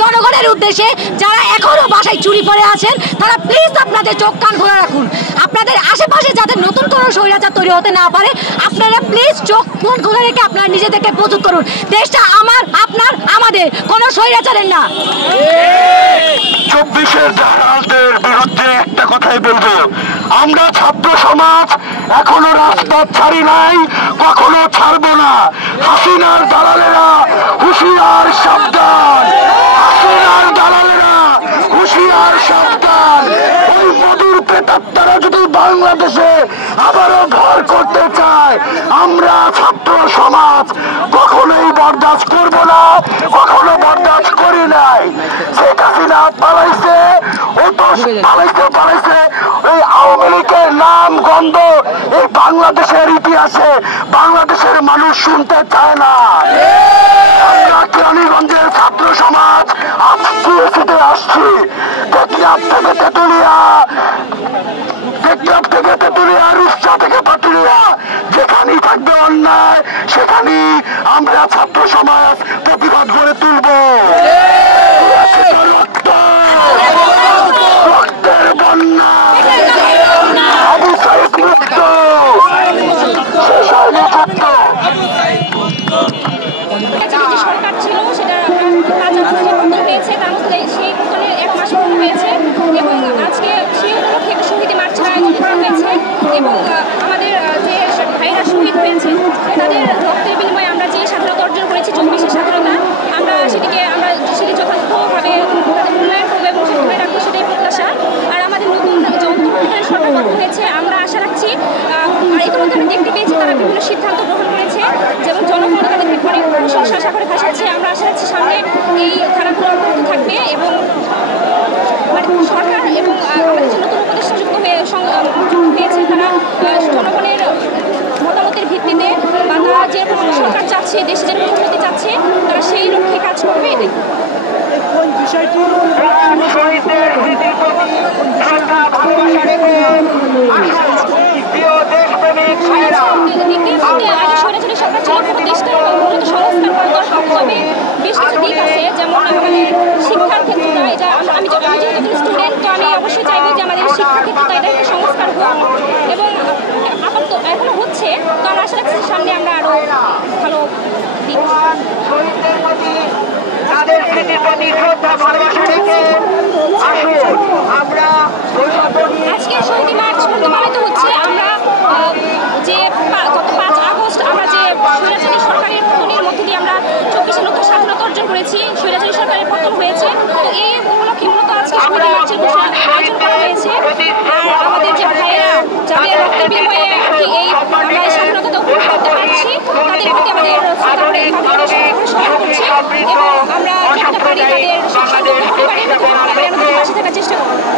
জনগণের উদ্দেশ্যে যারা এখনো বাসায় চুরি করে আছেন তারা প্লিজ আপনাদের চোখ কান খোলা রাখুন। আপনাদের আশেপাশে যাতে নতুন কোনো স্বৈরাচার তৈরি হতে না পারে আপনারা প্লিজ চোখ কান খোলা রেখে আপনারা নিজেদেরকে প্রস্তুত করুন। দেশটা আমার, আপনার, আমাদের, কোনো স্বৈরাচারের না। 24-এর জাহাজের বিরুদ্ধে একটা কথাই বলবো, আমরা ছাত্র সমাজ এখনো রাজপথ ছাড়ি নাই, কখনো ছাড়বো না। হাসিনার দালালেরা হুঁশিয়ার সাবধান, হাসিনার দালালেরা হুঁশিয়ার সাবধান। ওই মধুর প্রেতাত্মারা যদি বাংলাদেশে আবারও ভর করতে চায়, আমরা ছাত্র সমাজ কখনোই বরদাস্ত করবো না, কখনো বরদাস্ত করি নাই। শেখ হাসিনা পালাইছে, ও তো পালাইছে এই আওয়ামী লীগের নাম গন্ধ এই বাংলাদেশের ইতিহাসে বাংলাদেশের মানুষ শুনতে চায় না। আমরা কেরানীগঞ্জের ছাত্র সমাজ আজকে ছুটে আসছি টেকনাফ থেকে তেতুলিয়া, রূপসা থেকে পাটুলিয়া, যেখানেই থাকবে অন্যায় সেখানেই আমরা ছাত্র সমাজ প্রতিবাদ করে তুলব। রক্তের বন্যা, আবু সাইদ মুক্ত, শেষ হয়নি যুদ্ধ। সরকার ছিল সেটা হয়েছে, তার মধ্যে সেই পতনের 1 মাস পূর্ণ হয়েছে এবং আজকে সেই উপলক্ষে শহীদ মার্চের আয়োজন করা হয়েছে এবং আমাদের যে ভাইরা শহীদ হয়েছে তাদের রক্তের বিনিময়ে আমরা যে স্বাধীনতা অর্জন করেছি, 24-এর স্বাধীনতা, আমরা সেটি যথাযথভাবে তাদের মূল্যায়ন করবো এবং ধরে রাখবো, সেটাই প্রত্যাশা। আর আমাদের নতুন যে অন্তর্বর্তীকালীন সরকার গঠন হয়েছে আমরা আশা রাখছি, আর ইতিমধ্যে আমি দেখতে পেয়েছি তারা বিভিন্ন সিদ্ধান্ত গ্রহণ করেছে যেমন জনগণ তাদেরকে অনেক প্রশংসা আশা করে ভাসাচ্ছে। আমরা আশা রাখছি সামনে এই ধারাগুলো অব্যাহত থাকবে এবং সরকার এবং আমাদের যে নতুন উপদেষ্টা যুক্ত হয়েছে তারা জনগণের মতামতের ভিত্তিতে বা তারা যে সরকার চাচ্ছে, দেশে যে উন্নতি চাচ্ছে, তারা সেই লক্ষ্যে কাজ করবে। এটাই আগে সরাসরি সরকার ছিল দেশটা মূলত সংস্কার করা দরকার। তবে বেশ কিছু দিক আছে, যেমন আমাদের শিক্ষার ক্ষেত্রটা, এটা আমি যেহেতু স্টুডেন্ট, তো আমি অবশ্যই চাইবো যে আমাদের শিক্ষার ক্ষেত্রটা এটা একটা সংস্কার হোক এবং আপাতত এখনো হচ্ছে। তো আমরা আশা রাখছি সামনে আমরা আরো ভালো দিক। তাদের স্মৃতির প্রতি শ্রদ্ধা ভালোবাসা রেখে আসুন আমরা আজকে শহীদ মার্চ পালিত হচ্ছে। আমরা যে গত 5 আগস্ট আমরা যে স্বৈরাচারী সরকারের পতনের মধ্য দিয়ে আমরা 24-এ নতুন স্বাধীনতা অর্জন করেছি, স্বৈরাচারী সরকারের পতন হয়েছে, তো এই উপলক্ষে মূলত আজকে শহীদ মার্চের আয়োজন করা হয়েছে। আর আমাদের যে ভাইয়েরা যাদের রক্তের বিনিময়ে এই আমরা এই স্বাধীনতা উপভোগ করতে পারছি তাদের প্রতি আমাদের এবং আমরা যতটা পারি তাদের পাশে থাকার চেষ্টা করব।